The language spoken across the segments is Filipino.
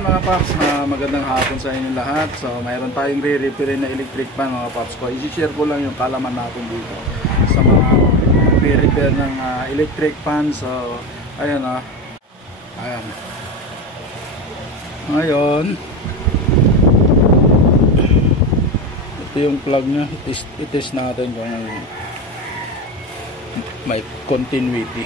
Ayan mga paps, magandang hapon sa inyo lahat. So mayroon tayong re-repair na electric fan mga paps ko. I-share ko lang yung kalaman natin dito sa mga re-repair ng electric fan. So ayan ayan. Ngayon ito yung plug nya. I-test natin kung may continuity.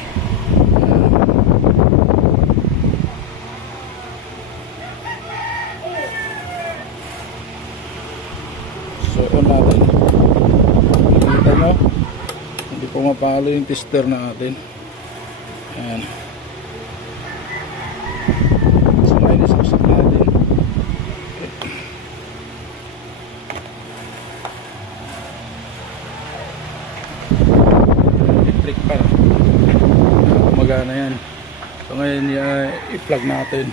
So on natin. Nakita nyo, hindi pumapalo yung tester natin. Ayan. So ngayon isaksak natin. Electric pa. Magana yan. So ngayon i-plug natin.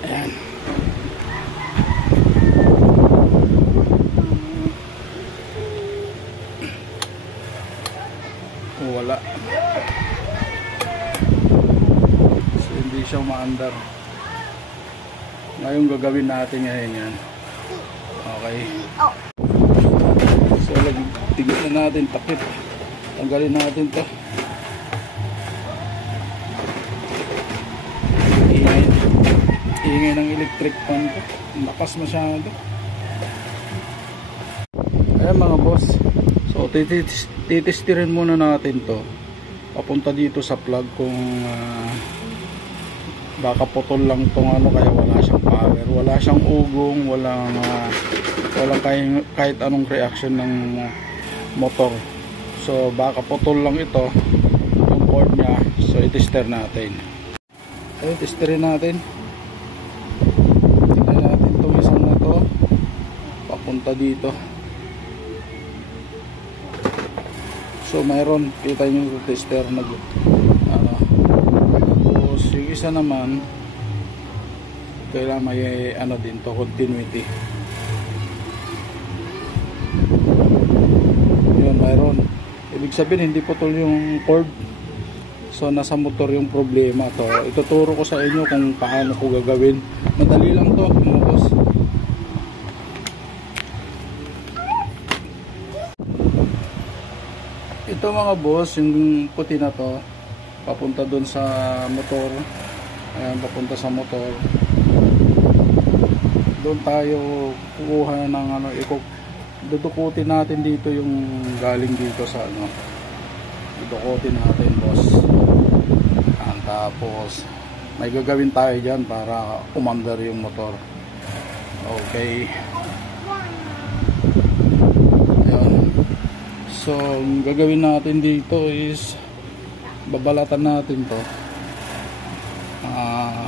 Ayan. Wala. So hindi siya umaandar. Ngayon gagawin natin ngayon yan. Okay. So tigil na natin takip. Tanggalin natin to. Ingay ng electric fan ko. Lakas masyado. Ayan mga boss. So titestirin muna natin to. Papunta dito sa plug kung baka putol lang tong kaya wala siyang power. Wala siyang ugong, walang kahit anong reaction ng motor. So baka putol lang ito yung cord niya. So itester natin. Okay, testerin natin. Papunta dito. So mayroon, kita nyo yung tester tapos yung isa naman kailangan may din to, continuity. Yun, mayroon. Ibig sabihin hindi putol yung cord. So nasa motor yung problema to. Ituturo ko sa inyo kung paano ko gagawin. Madali lang to mga boss. Ito mga boss, yung puti na to papunta dun sa motor. Ayan, papunta sa motor. Doon tayo kukuha ng dudukutin natin dito yung galing dito sa dudukutin natin boss. Ayan, tapos may gagawin tayo dyan para umandar yung motor. Okay. So, ang gagawin natin dito is babalatan natin to.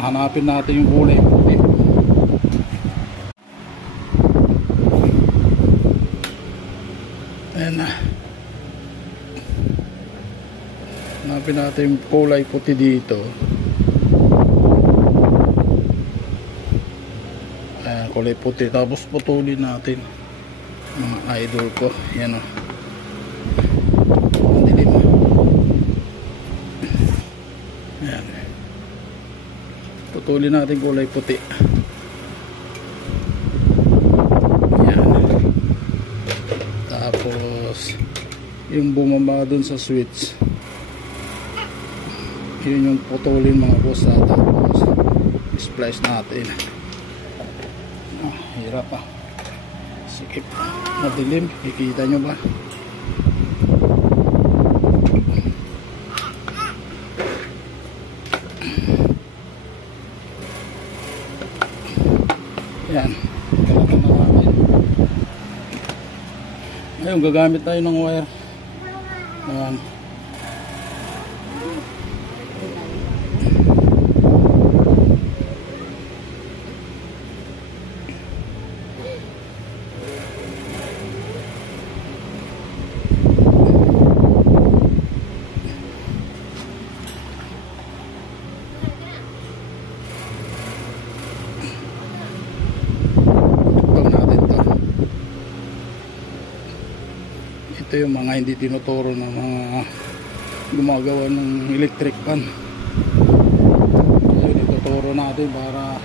Hanapin natin yung kulay puti. Ayan na. Hanapin natin yung kulay puti dito. Ayan, kulay puti. Tapos putulin natin. Mga idol ko. Ayan o. Ayan. Putulin natin kulay puti. Ayan. Tapos yung bumaba dun sa switch, yun yung putulin mga boss. Tapos splice natin. Hirap sikip, madilim, ikita nyo ba? Yan, kalatan na namin. Ngayon gagamit tayo ng wire. Ayan. Ito yung mga hindi tinuturo ng mga gumagawa ng electric pan. So ituturo natin para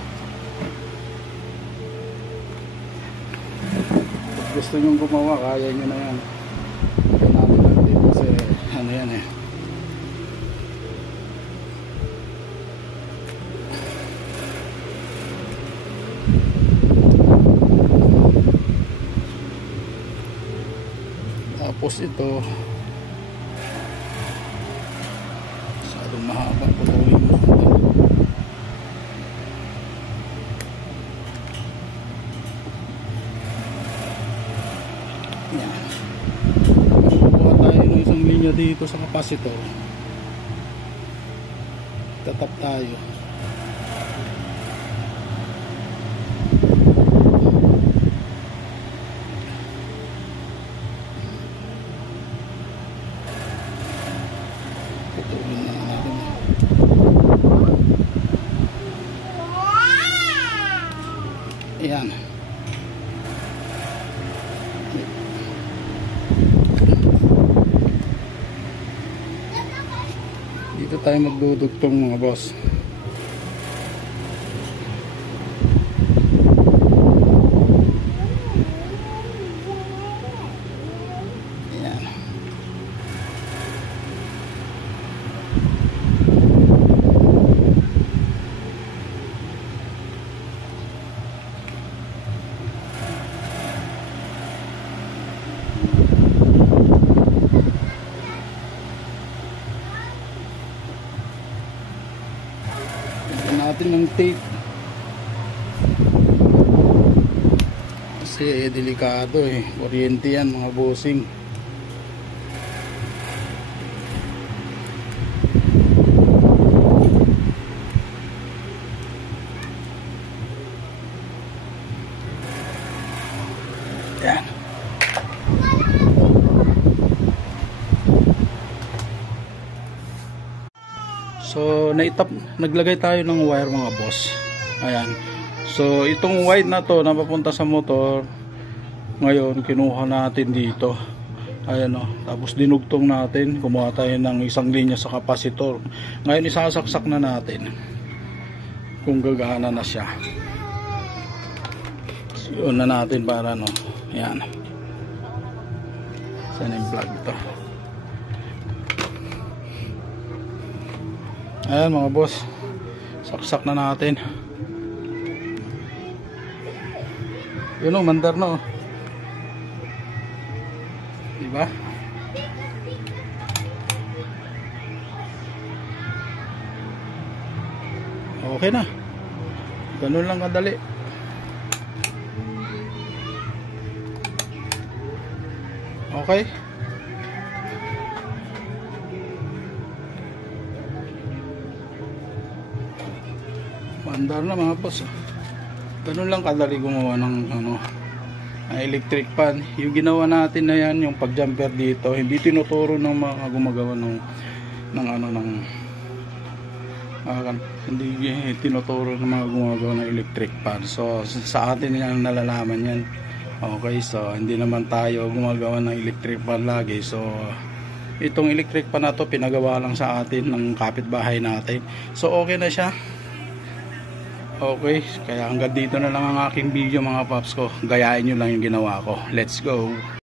kung gusto nyo gumawa, kaya nyo na yan. Ito natin lang dito kasi ano yan eh. Tapos ito masyadong mahaba, putulin mo. Yan. Kukuha tayo ng isang linya dito sa capacitor. Tatap tayo. Putulin na natin. Ayan. Dito tayo magdudugtong mga boss. Ayan. Natin ng tape kasi delikado eh, kuryente yan mga bossing. Yan. So naglagay tayo ng wire mga boss. Ayan. So itong white na to na papunta sa motor, ngayon kinuha natin dito. Ayan o. Tapos dinugtong natin, kumuha tayo ng isang linya sa capacitor. Ngayon isasaksak na natin kung gagana na siya. So, yun na natin para no. Ayan. Saan yung plug ito? Ayan mga boss, saksak na natin. Yun o, mandar na o. Diba? Okay na. Ganun lang kadali. Okay. Mandar na mga boss. Ganun lang kadali gumawa ng electric pan. Yung ginawa natin na yan, yung pag jumper dito, hindi tinuturo ng mga gumagawa hindi tinuturo ng mga gumagawa ng electric pan. So sa atin yan nalalaman yan. Okay, so hindi naman tayo gumagawa ng electric pan lagi. So itong electric pan na to pinagawa lang sa atin ng kapitbahay natin. So okay na siya. Okay, kaya hanggang dito na lang ang aking video mga paps ko. Gayahin nyo lang yung ginawa ko. Let's go!